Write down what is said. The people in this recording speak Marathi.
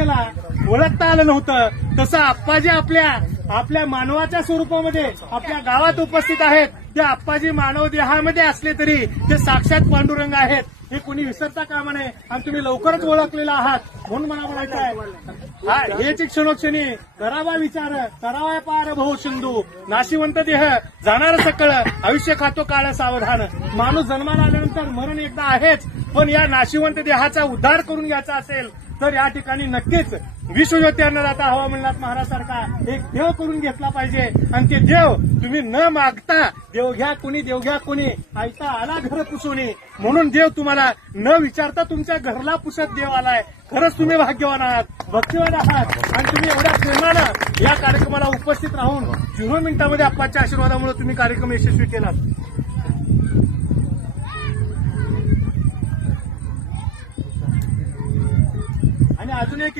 ओळखता आलं नव्हतं तसं आप्पाजी आपल्या मानवाच्या स्वरूपामध्ये आपल्या गावात उपस्थित आहेत. ते आप्पाजी मानव देहामध्ये असले तरी ते साक्षात पांडुरंग आहेत हे कोणी विसरता कामा नये आणि तुम्ही लवकरच ओळखलेला आहात. म्हणून मला म्हणायचं आहे हेच क्षणोक्षणी करावा विचार करावा पार भाऊ सिंधू नाशिवंत देह जाणार सकळ आयुष्य खातो काळ सावधान. माणूस जन्माला आल्यानंतर मरण एकदा आहेच, पण या नाशिवंत देहाचा उद्धार करून घ्यायचा असेल तर या ठिकाणी नक्कीच विश्वज्योती अन्नदाता हवामंडळात महाराजसारखा एक देव करून घेतला पाहिजे. आणि ते देव तुम्ही न मागता देव घ्या कोणी ऐता आला घर पुसुनी म्हणून देव तुम्हाला न विचारता तुमच्या घरला पुसत देव आलाय. खरंच तुम्ही भाग्यवान आहात, भक्तिवान आहात आणि तुम्ही एवढ्या प्रेमानं या कार्यक्रमाला उपस्थित राहून 0 मिनिटांमध्ये आप्पाच्या आशीर्वादामुळे तुम्ही कार्यक्रम यशस्वी केलात. आणि अजून एक